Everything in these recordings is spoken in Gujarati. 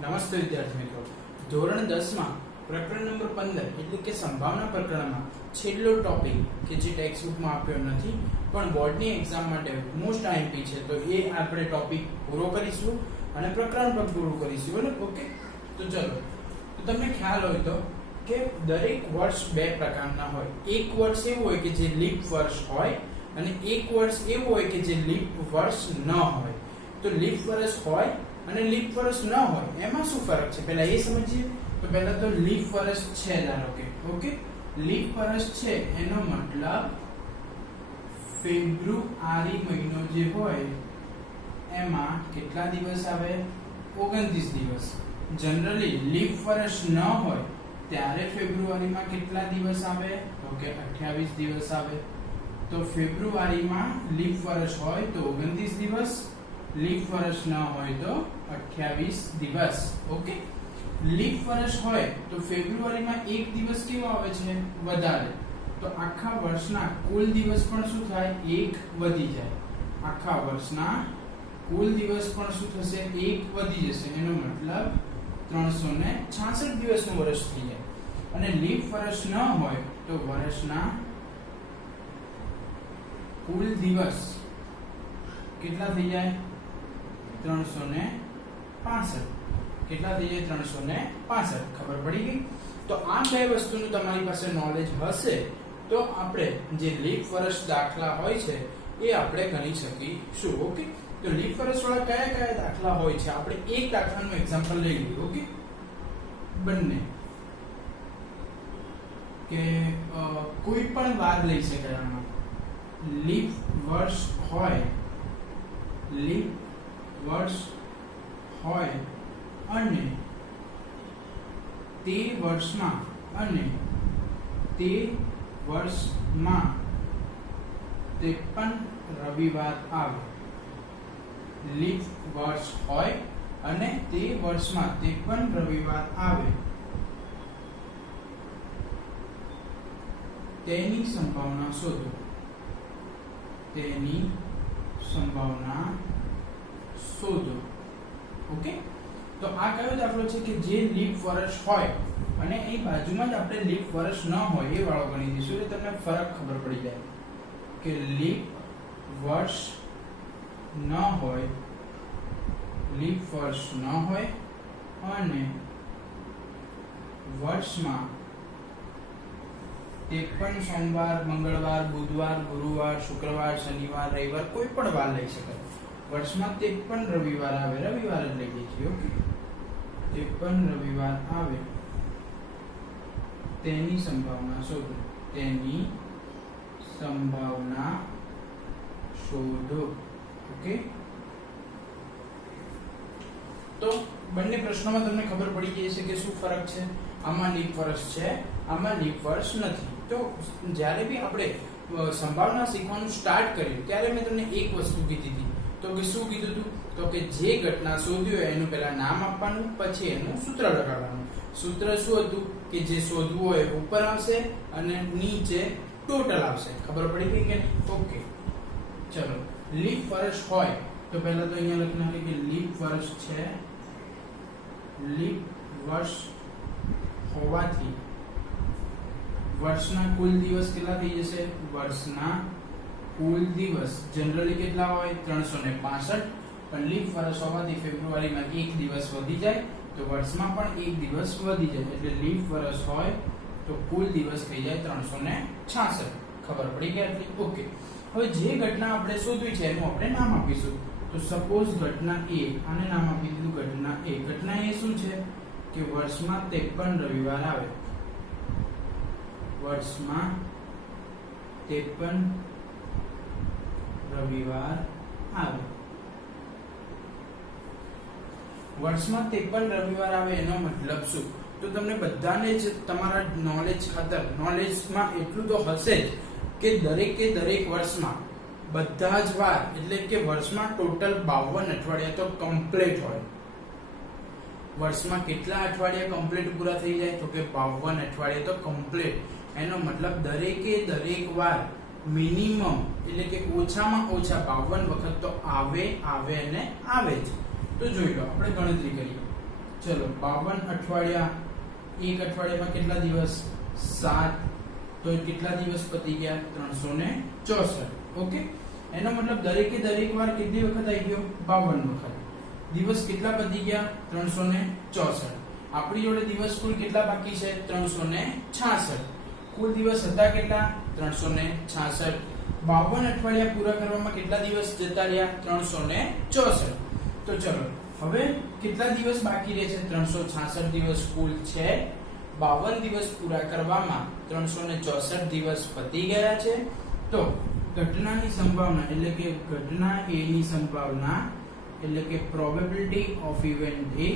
નમસ્તે વિદ્યાર્થી મિત્રો, ધોરણ 10 માં પ્રકરણ નંબર 15 એટલે કે સંભાવના પ્રકરણમાં છેલ્લો ટોપિક કે જે ટેક્સ્ટ બુકમાં આપ્યો નથી પણ બોર્ડની એક્ઝામ માટે મોસ્ટ આઈએમપી છે, તો એ આપણે ટોપિક પૂરો કરીશું અને પ્રકરણ પણ પૂરું કરીશું. બરાબર? ઓકે, તો ચલો. તો તમને ખ્યાલ હોય તો કે દરેક વર્ષ બે પ્રકારના હોય. એક વર્ષ એવું હોય કે જે લીપ વર્ષ હોય અને એક વર્ષ એવું હોય કે જે લીપ વર્ષ ન હોય. તો લીપ વર્ષ હોય અને લીપ વર્ષ ન હોય એમાં શું ફરક છે પહેલા એ સમજીએ. તો પહેલા તો લીપ વર્ષ છે, ધારો કે ઓકે લીપ વર્ષ છે એનો મતલબ ફેબ્રુઆરી મહિનો જે હોય એમાં કેટલા દિવસ આવે? 29 દિવસ. જનરલી લીપ વર્ષ ન હોય ત્યારે ફેબ્રુઆરીમાં કેટલા દિવસ આવે? તો કે 28 દિવસ આવે. તો ફેબ્રુઆરીમાં લીપ વર્ષ હોય તો 29 દિવસ, લીપ વર્ષ ન હોય તો 28 દિવસ. ઓકે, લીપ વર્ષ હોય તો ફેબ્રુઆરીમાં એક દિવસ કેવો આવે છે? વધારે. તો આખા વર્ષના કુલ દિવસ પણ શું થાય? એક વધી જાય. આખા વર્ષના કુલ દિવસ પણ શું થશે? એક વધી જશે. એનો મતલબ 366 દિવસનું વર્ષ થઈ જાય. અને લીપ વર્ષ ન હોય તો વર્ષના કુલ દિવસ કેટલા થઈ જાય? 365. કેટલા થઈ જાય? 365. ખબર પડી ગઈ? તો આ બે વસ્તુનું તમારી પાસે નોલેજ હશે તો આપણે જે લીપ વર્ષ દાખલા હોય છે એ આપણે ગણી શકીશું. ઓકે, તો લીપ વર્ષ વાળા કયા કયા દાખલા હોય છે? આપણે એક દાખલાનું એક્ઝામ્પલ લઈ લઈએ. ઓકે, બંને કે કોઈ પણ વાર લઈ શકાય આમાં. લીપ વર્ષ હોય, લીપ વર્ષ હોય અને તે વર્ષમાં 53 રવિવાર આવે. લીપ વર્ષ હોય અને તે વર્ષમાં 53 રવિવાર આવે તેની સંભાવના શોધો. તેની સંભાવના શોધો. ઓકે, તો આ કયો દાખલો છે કે જે લીપ વર્ષ હોય અને એ બાજુમાં જ આપણે લીપ વર્ષ ન હોય એ વાળો ગણી દઈશું એટલે તમને ફરક ખબર પડી જાય કે લીપ વર્ષ ન હોય, લીપ વર્ષ ન હોય અને વર્ષમાં 53 સોમવાર, મંગળવાર, બુધવાર, ગુરુવાર, શુક્રવાર, શનિવાર, રવિવાર કોઈ પણ વાર લઈ શકાય. વર્ષમાં 53 રવિવાર આવે, રવિવાર જ લઈ દઈએ. ઓકે, 53 રવિવાર આવે તેની સંભાવના શોધો. તેની સંભાવના શોધો. ઓકે, તો બંને પ્રશ્નોમાં તમને ખબર પડી ગઈ છે કે શું ફરક છે. આમાં લીપ વર્ષ છે, આમાં લીપ વર્ષ નથી. તો જ્યારે બી આપણે સંભાવના શીખવાનું સ્ટાર્ટ કર્યું ત્યારે મેં તમને એક વસ્તુ કીધી હતી. તો કે શું કીધું હતું? તો કે જે ઘટના શોધ્યું હોય એનું પહેલા નામ આપવાનું, પછી એનું સૂત્ર લગાડવાનું. સૂત્ર શું હતું કે જે શોધવું હોય ઉપર આવશે અને નીચે ટોટલ આવશે. ખબર પડી ગઈ કે? ઓકે, ચલો. લીપ વર્ષ હોય તો પહેલા તો અહીંયા લખી નાખીએ કે લીપ વર્ષ છે. લીપ વર્ષ હોવાથી વર્ષના કુલ દિવસ કેટલા થઈ જશે? વર્ષના કુલ દિવસ જનરલી કેટલા હોય? 365. પણ લીપ વર્ષ હોવાથી ફેબ્રુઆરીમાં એક દિવસ વધી જાય તો વર્ષમાં પણ એક દિવસ વધી જાય એટલે લીપ વર્ષ હોય તો કુલ દિવસ થઈ જાય 366. ખબર પડી ગઈ આટલી? ઓકે, હવે જે ઘટના આપણે શોધવી છે એનું આપણે નામ આપીશું. તો સપોઝ ઘટના એ, આને નામ આપી દીધું ઘટના એ. ઘટના એ શું છે કે વર્ષમાં 53 રવિવાર આવે. વર્ષમાં 53 રવિવાર આવે. વર્ષમાં 53 રવિવાર આવે એનો મતલબ શું? તો તમને બધાને જ તમારા નોલેજ ખાતર નોલેજમાં એટલું તો હશે જ કે દરેક વર્ષમાં બધા જ વાર એટલે કે વર્ષમાં ટોટલ 52 અઠવાડિયા તો કમ્પ્લીટ હોય. વર્ષમાં કેટલા અઠવાડિયા કમ્પ્લીટ પૂરા થઈ જાય? તો કે 52 અઠવાડિયા તો કમ્પ્લીટ. એનો મતલબ દરેક વાર મિનિમમ એટલે કે ઓછામાં ઓછા 52 વખત તો આવે અને આવે જ. તો જોઈ લો, આપણે ગણતરી કરીએ. चलो 52 અઠવાડિયા, એક અઠવાડિયામાં કેટલા દિવસ? 7, તો કેટલા દિવસ પતી ગયા? 364. ઓકે, એનો મતલબ દરેકે દરેક વાર કેટલી વખત આવી ગયો? 52 વખત. દિવસ કેટલા પતી ગયા? 364. આપણી જોડે દિવસ કુલ કેટલા બાકી છે? 366. કુલ દિવસ હતા કેટલા? 366. 52 અઠવાડિયા પૂરા કરવામાં કેટલા દિવસ જતા રહ્યા? 364. તો ચલો હવે કેટલા દિવસ બાકી રહે છે? 366 દિવસ કુલ છે. 52 દિવસ પૂરા કરવામાં 364 દિવસ પતી ગયા છે. તો ઘટનાની સંભાવના એટલે કે ઘટના A ની સંભાવના એટલે કે પ્રોબેબિલિટી ઓફ ઇવેન્ટ A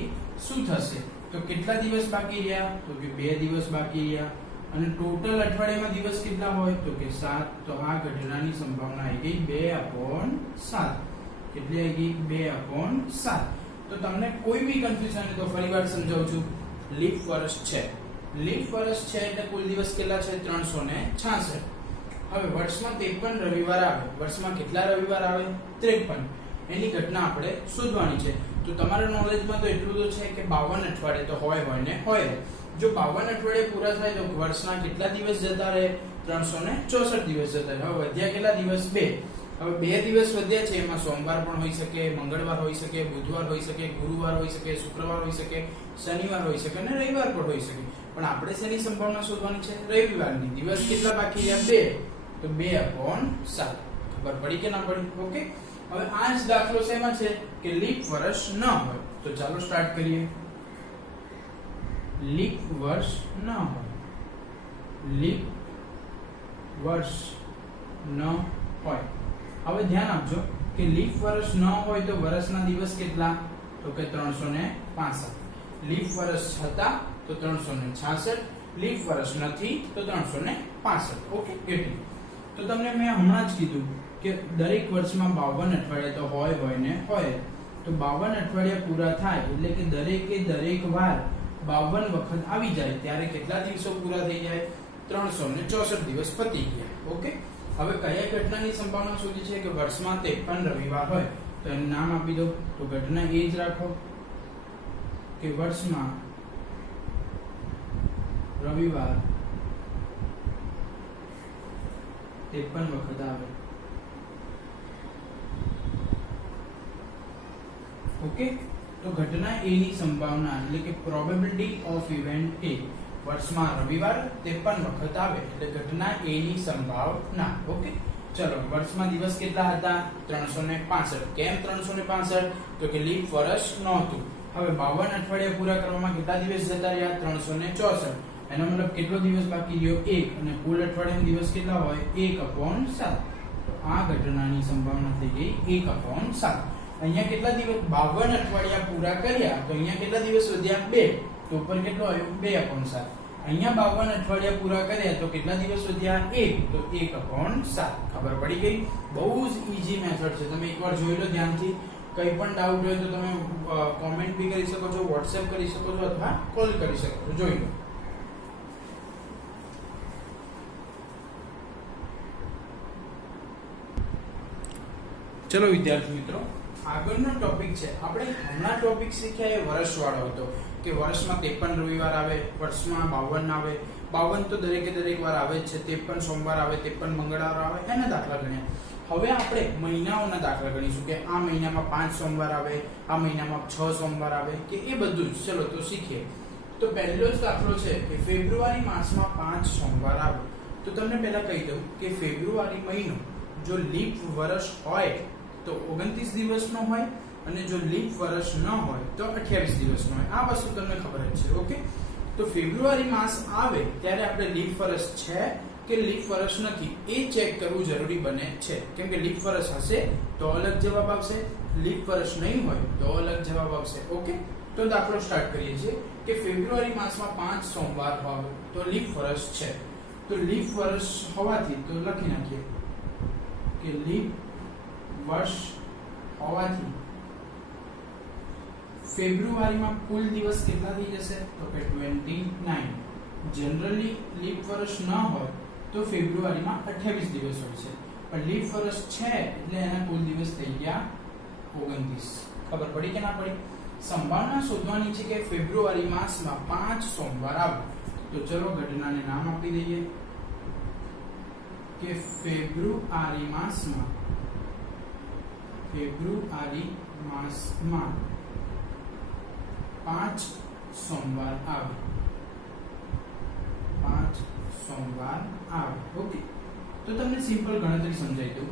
શું થશે? તો કેટલા દિવસ બાકી રહ્યા? તો કે 2 દિવસ બાકી રહ્યા. અને ટોટલ અઠવાડિયામાં દિવસ કેટલા હોય? તો કે 7. તો આ ઘટનાની સંભાવના આવી ગઈ 2/7. કેટલી આવી ગઈ? 2/7. તો તમને કોઈ બી કન્ફ્યુઝન તો ફરીવાર સમજાવું છું. લીપ વર્ષ છે, લીપ વર્ષ છે એટલે કુલ દિવસ કેટલા છે? 366. હવે વર્ષમાં 53 રવિવાર આવે. વર્ષમાં કેટલા રવિવાર આવે? 53. એની ઘટના આપણે શોધવાની છે. તો તમારા નોલેજમાં તો એટલું તો છે કે 52 અઠવાડિયે તો હોય ને હોય. જો 52 અઠવાડિયે પૂરા થાય તો વર્ષના કેટલા દિવસ જતા રહે? 364 દિવસ જતા રહે. હવે વધ્યા કેટલા દિવસ? 2. હવે 2 દિવસ વધ્યા છે, એમાં સોમવાર પણ હોઈ શકે, મંગળવાર હોઈ શકે, બુધવાર હોઈ શકે, ગુરુવાર હોઈ શકે, શુક્રવાર હોઈ શકે, શનિવાર હોઈ શકે અને રવિવાર પણ હોઈ શકે. પણ આપણે શેની સંભાવના શોધવાની છે? રવિવારની. દિવસ કેટલા બાકી રહ્યા? 2. તો 2/7. ખબર પડી કે ના પડી? ઓકે, હવે આ જ દાખલો શેમાં છે? કે લીપ વર્ષ ન હોય. તો ચાલો સ્ટાર્ટ કરીએ. લીપ વર્ષ ન હોય, લીપ વર્ષ ન હોય. હવે ધ્યાન આપજો કે લીપ વર્ષ ન હોય તો વર્ષના દિવસ કેટલા? તો કે 365. લીપ વર્ષ હતા તો 366. લીપ વર્ષ નથી તો 365. ઓકે, કેટલી? તો તમને મેં હમણાં જ કીધું કે દરેક વર્ષમાં 52 અઠવાડિયા તો હોય ને હોય. તો 52 અઠવાડિયા પૂરા થાય એટલે કે દરેકે દરેક વાર 52 વખત આવી જાય ત્યારે કેટલા દિવસો પૂરા થઈ જાય? 364 દિવસ પતી ગયા. ઓકે, હવે કયા ઘટનાની સંભાવના શોધી છે? કે વર્ષમાં 53 રવિવાર હોય. તો એનું નામ આપી દો. તો ઘટના એ જ રાખો કે વર્ષમાં રવિવાર 53 વખત આવે. ઓકે, તો ઘટના A ની સંભાવના એટલે કે પ્રોબેબિલિટી ઓફ ઇવેન્ટ A વર્ષમાં રવિવાર 53 વખત આવે એટલે ઘટના A ની સંભાવના. ઓકે, ચલો વર્ષમાં દિવસ કેટલા હતા? 365. કેમ 365? તો કે લીપ વર્ષ નહોતું. હવે 52 અઠવાડિયા પૂરા કરવામાં કેટલા દિવસ જતા રહ્યા? 364. એનો મતલબ કેટલો દિવસ બાકી રહ્યો? 1. અને કુલ અઠવાડિયાનો દિવસ કેટલા હોય? 1/7. તો આ ઘટનાની સંભાવના થઈ ગઈ 1/7. અહીંયા કેટલા દિવસ? 52 અઠવાડિયા પૂરા કર્યા તો અહીંયા કેટલા દિવસ વધ્યા? 2. તો ઉપર કેટલો આવ્યો? 2/7. અહીંયા 52 અઠવાડિયા પૂરા કર્યા તો કેટલા દિવસ વધ્યા? 1. તો 1/7. ખબર પડી ગઈ? બહુ જ ઈઝી મેથડ છે. તમે એકવાર જોઈ લો ધ્યાનથી. કંઈ પણ ડાઉટ હોય તો તમે કોમેન્ટ બી કરી શકો છો, WhatsApp કરી શકો છો અથવા કોલ કરી શકો છો. જોઈ લો. ચલો વિદ્યાર્થી મિત્રો, આગળનો ટોપિક છે. આપણે હમણાં ટોપિક શીખ્યા એ વર્ષવાળો હતો કે વર્ષમાં 53 રવિવાર આવે, વર્ષમાં 52 આવે. 52 તો દરેકે દરેક વાર આવે જ છે. 53 સોમવાર આવે, 53 મંગળવાર આવે, એના દાખલા ગણ્યા. હવે આપણે મહિનાઓના દાખલા ગણીશું કે આ મહિનામાં 5 સોમવાર આવે, આ મહિનામાં 6 સોમવાર આવે કે એ બધું જ. ચલો તો શીખીએ. તો પહેલો જ દાખલો છે કે ફેબ્રુઆરી માસમાં 5 સોમવાર આવે. તો તમને પહેલા કહી દઉં કે ફેબ્રુઆરી મહિનો જો લીપ વર્ષ હોય તો 29 દિવસનો હોય અને જો લીપ વર્ષ ન હોય તો 28 દિવસનો હોય. આ વસ્તુ તમને ખબર જ છે. ઓકે, તો ફેબ્રુઆરી માસ આવે ત્યારે આપણે લીપ વર્ષ છે કે લીપ વર્ષ નથી એ ચેક કરવું જરૂરી બને છે. કેમ કે લીપ વર્ષ હશે તો અલગ જવાબ આવશે, લીપ વર્ષ નહીં હોય તો અલગ જવાબ આવશે. ઓકે, તો દાખલો સ્ટાર્ટ કરીએ છીએ કે ફેબ્રુઆરી માસમાં 5 સોમવાર હોય તો લીપ વર્ષ છે. તો લીપ વર્ષ હોવાથી તો લખી નાખીએ કે લીપ વર્ષ હોવાથી ફેબ્રુઆરીમાં કુલ દિવસ કેટલા થઈ જશે? તો કે 29. જનરલી લીપ વર્ષ ન હોય તો ફેબ્રુઆરીમાં 28 દિવસ હોય છે, પણ લીપ વર્ષ છે એટલે એના કુલ દિવસ થઈ ગયા 29. ખબર પડી કે ના પડી? સંભાવના શોધવાની છે કે ફેબ્રુઆરી માસમાં 5 સોમવાર આવે. તો ચલો ઘટનાને નામ આપી દઈએ કે ફેબ્રુઆરી માસમાં 5 સોમવાર આવે. 5 સોમવાર આવે. ઓકે, તો તમને સિમ્પલ ગણતરી સમજાવી દઉં.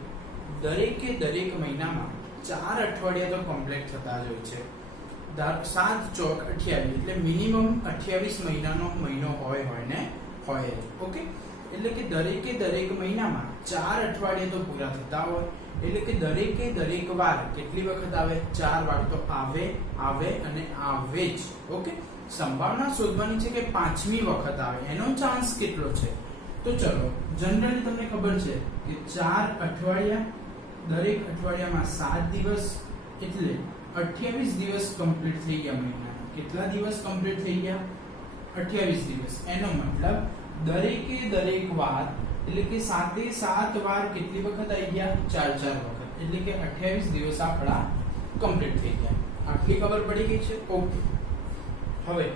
દરેક મહિનામાં 4 અઠવાડિયા તો કમ્પ્લીટ થતા જ હોય છે. 7 ચોક 28 એટલે મિનિમમ 28 મહિનાનો મહિનો હોય ને હોય. ઓકે, એટલે કે દરેક મહિનામાં 4 અઠવાડિયા તો પૂરા થતા હોય. એટલે કે દરેક વાર કેટલી વખત આવે? 4 વાર. તો આવે અને આવે જ. ઓકે, સંભાવના શોધવાની છે કે 5મી વખત આવે. એનો ચાન્સ કેટલો છે? તો ચલો, જનરલી તમને ખબર છે કે 4 અઠવાડિયા, દરેક અઠવાડિયામાં 7 દિવસ એટલે 28 દિવસ કમ્પ્લીટ થઈ ગયા મહિનાના. કેટલા દિવસ કમ્પ્લીટ થઈ ગયા? 28 દિવસ. એનો મતલબ દરેક વાર એટલે કે 7 વાર કેટલી વખત આવી ગયા? 4 વખત. એટલે કે 28 દિવસ આપણા કમ્પ્લીટ થઈ ગયા. આટલી ખબર પડી ગઈ છે. ઓકે, હવે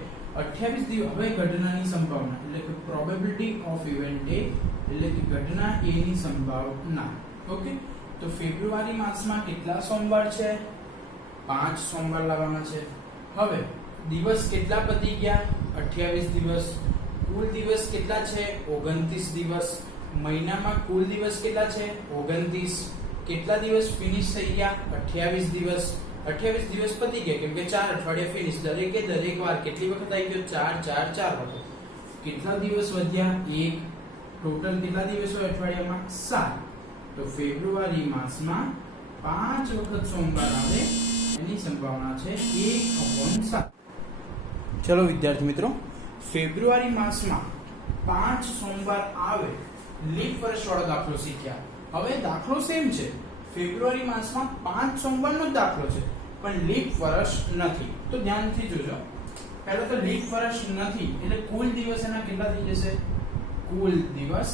28 દિવસ. હવે ઘટનાની સંભાવના એટલે કે પ્રોબેબિલિટી ઓફ ઇવેન્ટ એ, એટલે કે ઘટના એ ની સંભાવના. ઓકે, તો ફેબ્રુઆરી માસમાં કેટલા સોમવાર છે? 5 સોમવાર લાવવાના છે. હવે દિવસ કેટલા પતી ગયા? 28 દિવસ. કુલ દિવસ કેટલા છે? 29 દિવસ. મહિનામાં કુલ દિવસ કેટલા છે? 29. કેટલા દિવસ ફિનિશ થઈ ગયા? 28 દિવસ. 28 દિવસ પતી ગયા કેમ કે 4 અઠવાડિયા ફિનિશ. દરેક વાર કેટલી વખત આવી ગયો? 4 વખત. કેટલા દિવસ વધ્યા? 1. ટોટલ કેટલા દિવસ હોય અઠવાડિયામાં? 7. તો ફેબ્રુઆરી માસમાં 5 વખત સોમવાર આવે એની સંભાવના છે 1/7. ચલો વિદ્યાર્થી મિત્રો, ફેબ્રુઆરી માસમાં 5 સોમવાર આવે લીપ વર્ષ વાળો દાખલો શીખ્યા. હવે દાખલો સેમ છે. ફેબ્રુઆરી માસમાં 5 સોમવારનો જ દાખલો છે પણ લીપ વર્ષ નથી. તો ધ્યાનથી જોજો. પહેલા તો લીપ વર્ષ નથી એટલે કુલ દિવસ એના કેટલા થઈ જશે? કુલ દિવસ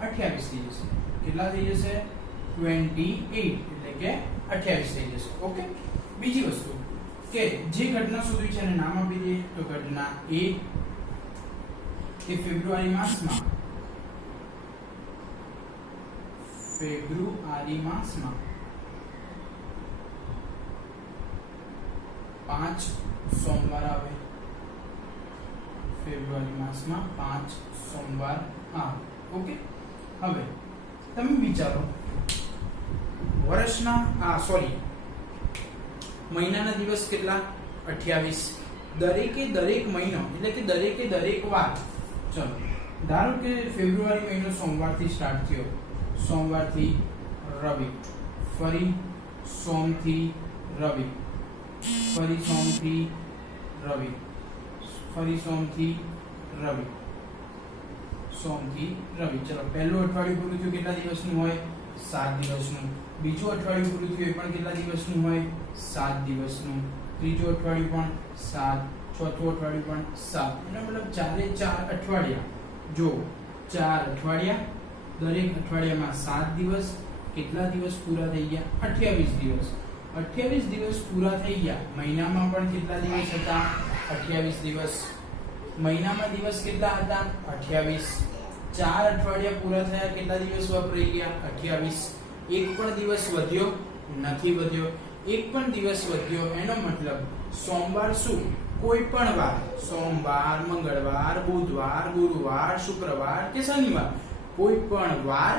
28 થઈ જશે. કેટલા થઈ જશે? 28 એટલે કે 28 થઈ જશે. ઓકે, બીજી વસ્તુ કે જે ઘટના શોધવી છે એને નામ આપી દઈએ. તો ઘટના એ કે ફેબ્રુઆરી માસમાં 5 સોમવાર આવે. ફેબ્રુઆરી માસમાં 5 સોમવાર આવે. ઓકે, હવે તમે વિચારો, વર્ષના મહિનાના દિવસ કેટલા? 28. દરેક મહિનો એટલે કે દરેક વાર. ચલો, ધારો કે ફેબ્રુઆરી મહિનો સોમવારથી સ્ટાર્ટ થયો. સોમવારથી રવિ, ફરી સોમથી રવિ, ફરી સોમથી રવિ, ફરી સોમથી રવિ, સોમથી રવિ. ચલો, પહેલું અઠવાડિયું પૂરું થયું કેટલા દિવસનું હોય? 7 દિવસનું. બીજું અઠવાડિયું પૂરું થયું એ પણ કેટલા દિવસનું હોય? 7 દિવસનું. ત્રીજું અઠવાડિયું પણ 7. ચોથું અઠવાડિયું પણ 7. એનો મતલબ 4 અઠવાડિયા. જો 4 અઠવાડિયા, દરેક અઠવાડિયામાં 7 દિવસ. કેટલા દિવસ પૂરા થઈ ગયા? 28 દિવસ. 28 દિવસ પૂરા થઈ ગયા. મહિનામાં પણ કેટલા દિવસ હતા? 28 દિવસ. મહિનામાં દિવસ કેટલા હતા? 28. 4 અઠવાડિયા પૂરા થયા, કેટલા દિવસ વપરાઈ ગયા? 28. એક પણ દિવસ વધ્યો નથી? વધ્યો. એક પણ દિવસ વધ્યો એનો મતલબ સોમવાર શું? કોઈ પણ વાર. સોમવાર, મંગળવાર, બુધવાર, ગુરુવાર, શુક્રવાર કે શનિવાર, કોઈ પણ વાર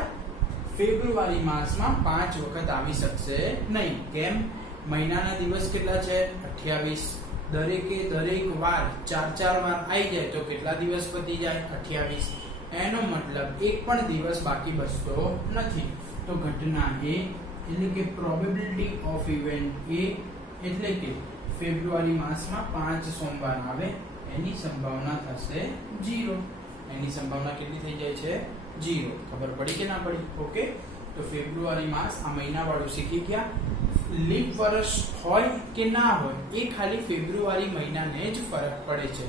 ફેબ્રુઆરી માસમાં 5 વખત આવી શકશે નહીં. કેમ? મહિનાના દિવસ કેટલા છે? 28. દરેક વાર 4 વાર આવી જાય તો કેટલા દિવસ પતી જાય? 28. એનો મતલબ એક પણ દિવસ બાકી બચતો નથી. તો ઘટના એ એટલે કે પ્રોબેબિલિટી ઓફ ઇવેન્ટ એ એટલે કે ફેબ્રુઆરી માસમાં 5 સોમવાર આવે એની સંભાવના થશે 0. એની સંભાવના કેટલી થઈ જાય છે? 0. ખબર પડી કે ના પડી? ઓકે, તો ફેબ્રુઆરી માસ આ મહિના વાળું શીખી ગયા. લીપ વર્ષ હોય કે ના હોય એ ખાલી ફેબ્રુઆરી મહિનાને જ ફરક પડે છે.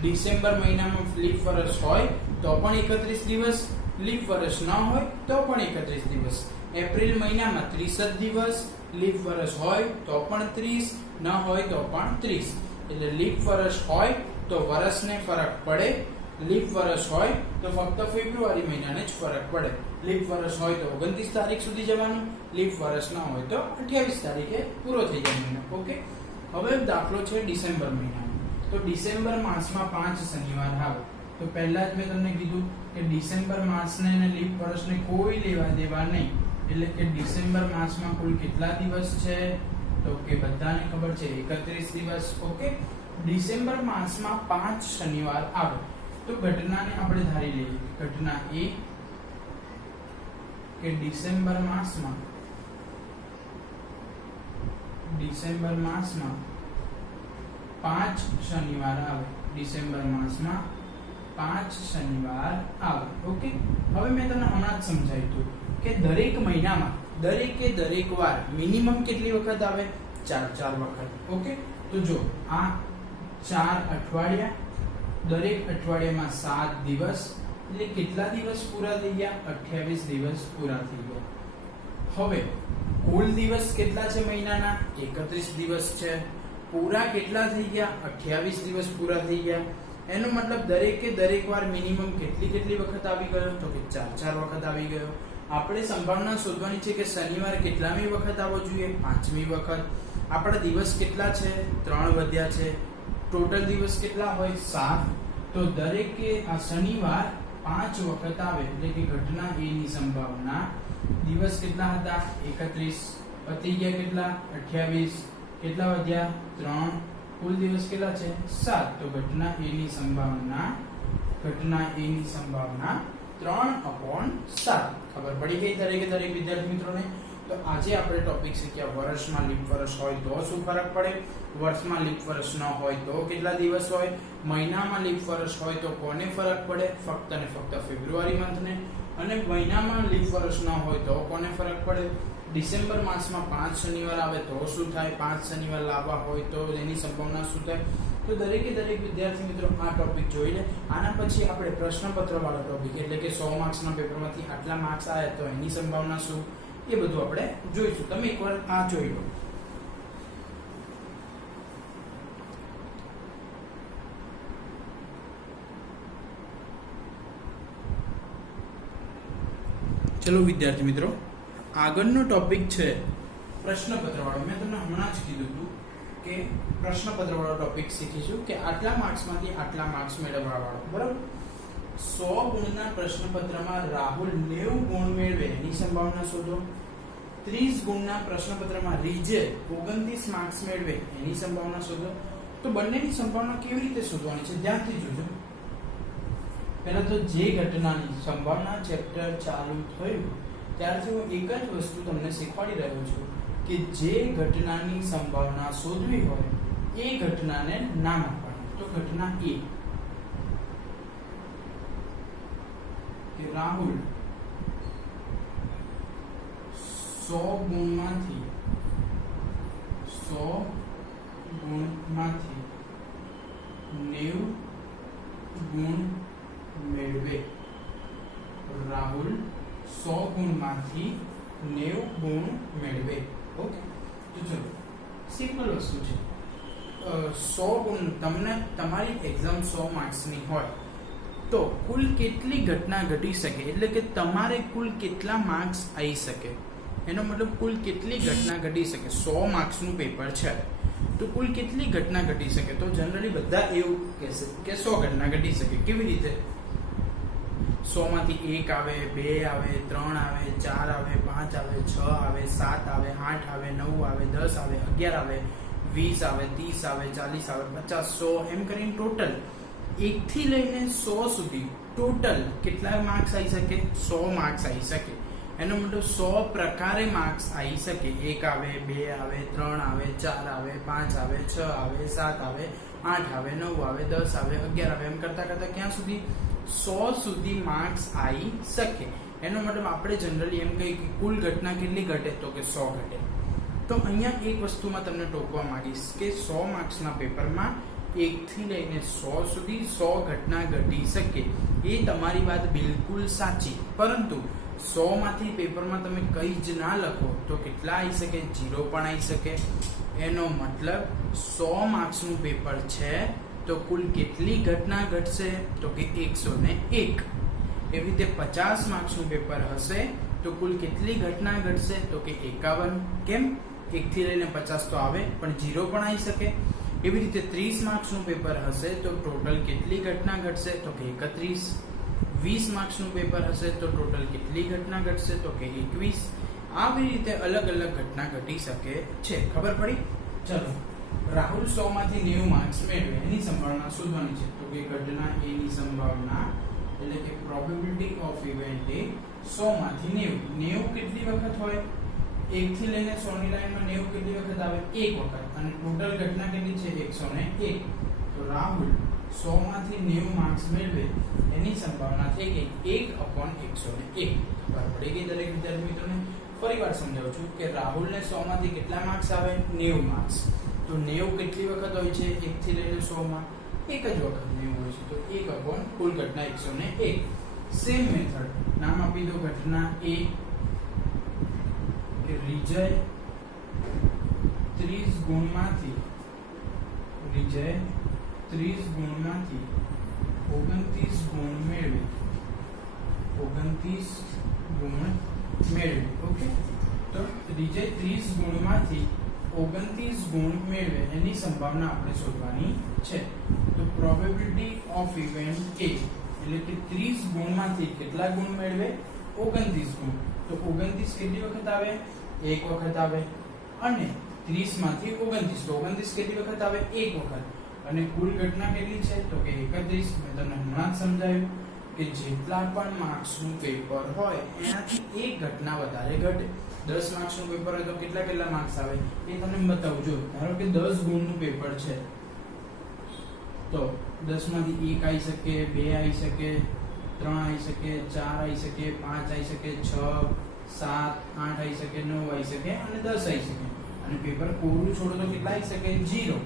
ડિસેમ્બર મહિનામાં લીપ વર્ષ હોય તો પણ 31 દિવસ, લીપ વર્ષ ન હોય તો પણ 31 દિવસ. એપ્રિલ મહિનામાં 30 દિવસ, લીપ વર્ષ હોય તો પણ 30, ન હોય તો પણ 30. એટલે લીપ વર્ષ હોય તો વર્ષને ફરક પડે, લીપ વર્ષ હોય તો ફક્ત ફેબ્રુઆરી મહિનાને જ ફરક પડે. લીપ વર્ષ હોય તો 29 તારીખ સુધી જવાનું, લીપ વર્ષ ન હોય તો 28 તારીખે પૂરો થઈ જાય મહિનો. ઓકે, હવે દાખલો છે ડિસેમ્બર મહિનાનો. તો ડિસેમ્બર માસમાં 5 શનિવાર આવે. તો પહેલા જ મેં તમને કીધું કે ડિસેમ્બર માસને અને લીપ વર્ષને કોઈ લેવા દેવા નહીં. એટલે કે ડિસેમ્બર માસમાં કુલ કેટલા દિવસ છે? તો કે બધાને ખબર છે 31 દિવસ. ઓકે, ડિસેમ્બર માસમાં 5 શનિવાર આવે. તો ઘટનાને આપણે ધારી લઈએ. ઘટના એ કે ડિસેમ્બર માસમાં 5 શનિવાર આવે. ડિસેમ્બર માસમાં 5 શનિવાર આવે. ઓકે, હવે મેં તમને હમણાં જ સમજાવ્યું હતું કે દરેક મહિનામાં દરેક વાર મિનિમમ કેટલી વખત આવે? 4 વખત. ઓકે, તો જો આ 4 અઠવાડિયા, દરેક અઠવાડિયામાં 7 દિવસ, એટલે કેટલા દિવસ પૂરા થઈ ગયા? 28 દિવસ પૂરા થઈ ગયા. હવે કુલ દિવસ કેટલા છે મહિનાના? 31 દિવસ છે. પૂરા કેટલા થઈ ગયા? 28 દિવસ પૂરા થઈ ગયા. એનો મતલબ દરેક વાર મિનિમમ કેટલી વખત આવી ગયો? તો કે 4 વખત આવી ગયો. આપણે સંભાવના શોધવાની છે કે શનિવાર કેટલામી વખત આવવો જોઈએ? 5મી વખત. આપણા દિવસ કેટલા છે? 3 વધ્યા છે. ટોટલ દિવસ કેટલા હોય? 7. તો દરેકે આ શનિવાર 5 વખત આવે. એટલે કે ઘટના એ ની સંભાવના, દિવસ કેટલા હતા? 31. પતી ગયા કેટલા? 28. કેટલા વધ્યા? 3. કુલ દિવસ કેટલા છે? 7. તો ઘટના એ ની સંભાવના 3/7. ખબર પડી ગઈ દરેક વિદ્યાર્થી મિત્રોને? તો આજે આપણે ટોપિક શીખ્યા વર્ષમાં લીપ વર્ષ હોય તો શું ફરક પડે, વર્ષમાં લીપ વર્ષ ન હોય તો કેટલા દિવસ હોય, મહિનામાં લીપ વર્ષ હોય તો કોને ફરક પડે? ફક્ત ને ફક્ત ફેબ્રુઆરી મંથને. અને મહિનામાં લીપ વર્ષ ન હોય તો કોને ફરક પડે? ડિસેમ્બર માસમાં 5 શનિવાર આવે તો શું થાય? 5 શનિવાર લાવવા હોય તો એની સંભાવના શું થાય? તો દરેક વિદ્યાર્થી મિત્રો આ ટોપિક જોઈ લે. આના પછી આપણે પ્રશ્નપત્ર વાળો ટોપિક, એટલે કે 100 માર્ક્સના પેપરમાંથી આટલા માર્ક્સ આવ્યા તો એની સંભાવના શું, એ બધું આપણે જોઈશું. તમે એકવાર આ જોઈ લો. ચલો વિદ્યાર્થી મિત્રો, આગળનો ટોપિક છે પ્રશ્નપત્ર વાળો. મેં તમને હમણાં જ કીધું હતું કે પ્રશ્નપત્ર વાળો ટોપિક શીખીશું કે આટલા માર્ક્સમાંથી આટલા માર્ક્સ મેળવવા વાળો. બરાબર? 100 ગુણના પ્રશ્નપત્રમાં રાહુલ 90 ગુણ મેળવે એની સંભાવના શોધો. 30 ગુણના પ્રશ્નપત્રમાં રીજે 29 માર્ક્સ મેળવે એની સંભાવના શોધો. તો બંનેની સંભાવના કેવી રીતે શોધવાની છે ધ્યાનથી જોજો. પહેલા તો જે ઘટનાની સંભાવના ચેપ્ટર ચાલુ થયું ત્યારથી હું એક જ વસ્તુ તમને શીખવાડી રહ્યો છું કે જે ઘટનાની સંભાવના શોધવી હોય એ ઘટનાને નામ આપવાનું. તો ઘટના એ કે રાહુલ 100 ગુણમાંથી 90 ગુણ મેળવે. રાહુલ 100 ગુણમાંથી 90 ગુણ મેળવે. ઓકે, તો ચલો સિમ્પલ વસ્તુ છે. 100 ગુણ તમને તમારી એક્ઝામ 100 માર્ક્સની હોય તો કુલ કેટલી ઘટના ઘટી શકે, એટલે કે તમારે કુલ કેટલા માર્ક્સ આવી શકે, એનો મતલબ કુલ કેટલી ઘટના ઘટી શકે. 100 માર્ક્સનું પેપર છે તો કુલ કેટલી ઘટના ઘટી શકે? તો જનરલી બધા એવું કહેશે કે 100 ઘટના ઘટી શકે. કેવી રીતે? 100 માંથી 1 આવે, 2 આવે, 3 આવે, 4 આવે, 5 આવે, 6 આવે, 7 આવે, 8 આવે, 9 આવે, 10 આવે, 11 આવે, 20 આવે, 30 આવે, 40 આવે, 50, 100 એમ કરીને ટોટલ 1 થી લઈને 100 સુધી ટોટલ કેટલા માર્ક્સ આવી શકે? 100 માર્ક્સ આવી શકે. એનો મતલબ 100 પ્રકારે માર્ક્સ આવી શકે. 1 આવે, 2 આવે, 3 આવે, 4 આવે, 5 આવે, 6 આવે, 7 આવે, 8 આવે, 9 આવે, 10 આવે, 11 આવે, એમ કરતા ક્યાં સુધી? 100 સુધી માર્ક્સ આવી શકે. એનો મતલબ આપણે જનરલી એમ કહીએ કે કુલ ઘટના કેટલી ઘટે? તો કે 100 ઘટે. તો અહીંયા એક વસ્તુમાં તમને ટોકવા માંગીશ કે 100 માર્ક્સના પેપરમાં 1 થી લઈને 100 સુધી 100 ઘટના ઘટી શકે. એ તમારી વાત બિલકુલ સાચી, પરંતુ 100 માંથી પેપરમાં તમે કંઈ જ ના લખો તો કેટલા આવી શકે? 0 પણ આવી શકે. એનો મતલબ 100 માર્ક્સનું પેપર છે તો કુલ કેટલી ઘટના ઘટશે? તો કે 101. એવી રીતે 50 માર્ક્સનું પેપર હશે તો કુલ કેટલી ઘટના ઘટશે? તો કે 51. કેમ? 1 થી લઈને 50 તો આવે પણ 0 પણ આવી શકે. એવી રીતે 30 માર્ક્સનું પેપર હશે તો ટોટલ કેટલી ઘટના ઘટશે? તો કે 31. 20 માર્ક્સનું પેપર હશે તો ટોટલ કેટલી ઘટના ઘટશે? તો કે 21. આવી રીતે અલગ અલગ ઘટના ઘટી શકે છે. ખબર પડી? ચલો, રાહુલ 100 માંથી 90 માર્ક્સ મેળવે એની સંભાવના શોધવાની છે. તો કે ઘટના A ની સંભાવના એટલે કે પ્રોબેબિલિટી ઓફ ઇવેન્ટ એ 100 માંથી 90. 90 કેટલી વખત હોય? 1 થી લઈને 100 ની લાઈનમાં 90 કેટલી વખત આવે? 1 વખત. અને ટોટલ ઘટના કેટલી છે? 101. તો રાહુલ 100 માંથી 90 માર્ક્સ મેળવે એની સંભાવના થઈ ગઈ 1/101. ખબર પડી ગઈ દરેક વિદ્યાર્થી મિત્રોને? ફરીવાર સમજાવું છું કે રાહુલને 100 માંથી કેટલા માર્ક્સ આવે? 90 માર્ક્સ. તો 90 કેટલી વખત હોય છે? 1 થી લઈને 100 માં એક જ વખત 90 હોય છે. તો 1 કુલ ઘટના 101. સેમ મેથડ, નામ આપી દો ઘટના A કે વિજય 30 ગુણમાંથી 29 ગુણ મેળવી. ઓકે, તો વિજય 30 ગુણમાંથી 29 ગુણ મેળવે એની સંભાવના આપણે શોધવાની છે. તો પ્રોબેબિલિટી ઓફ ઇવેન્ટ A એટલે કે 30 ગુણમાંથી કેટલા ગુણ મેળવે? 29 ગુણ. તો 29 કેટલી વખત આવે? એક વખત આવે. અને 30 માંથી 29 તો 29 કેટલી વખત આવે? એક વખત. અને કુલ ઘટના કેટલી છે? તો કે 31. મેં તમને હમણાં જ સમજાવ્યું કે જેટલા પણ માર્ક્સનું પેપર હોય એનાથી એક ઘટના વધારે ઘટે. 10 માર્ક્સનું પેપર હોય તો કેટલા માર્ક્સ આવે એ તમને બતાવું. જો ધારો કે 10 ગુણનું પેપર છે તો 10 માંથી 1 આવી શકે, 2 આવી શકે, 3 આવી શકે, 4 આવી શકે, 5 આવી શકે, 6, 7, 8 આવી શકે, 9 આવી શકે અને 10 આવી શકે. અને પેપર કોરું છોડો તો કેટલા આવી શકે? 0.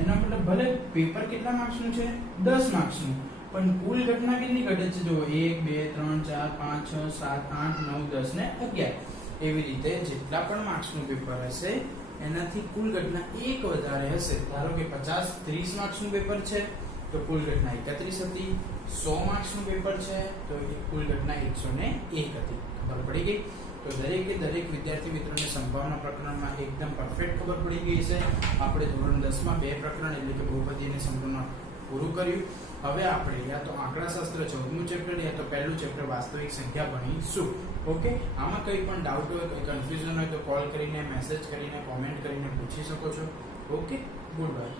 એનો મતલબ ભલે પેપર કેટલા માર્ક્સનું છે? 10 માર્ક્સનું, પણ કુલ ઘટના કેટલી ઘટે છે? જો 1, 2, 3, 4, 5, 6, 7, 8, 9, 10 ને 11. એવી રીતે જેટલા પણ માર્ક્સનું પેપર હશે એનાથી કુલ ઘટના એક વધારે હશે. ધારો કે 30 માર્ક્સનું પેપર છે તો કુલ ઘટના 31 હતી. 100 માર્ક્સનું પેપર છે તો કુલ ઘટના 101 હતી. ખબર પડી ગઈ? તો દરેક વિદ્યાર્થી મિત્રોને સંભાવના પ્રકરણમાં એકદમ પરફેક્ટ ખબર પડી ગઈ છે. આપણે ધોરણ 10 માં 2 પ્રકરણ એટલે કે બહુપદી અને સમૂહનું પૂરું કર્યું. હવે આપણે યા તો આંકડાશાસ્ત્ર 14મું ચેપ્ટર યા તો પહેલું ચેપ્ટર વાસ્તવિક સંખ્યા ભણીશું. ઓકે, આમાં કંઈ પણ ડાઉટ હોય, કોઈ કન્ફ્યુઝન હોય તો કોલ કરીને, મેસેજ કરીને, કોમેન્ટ કરીને પૂછી શકો છો. Okay, good bye.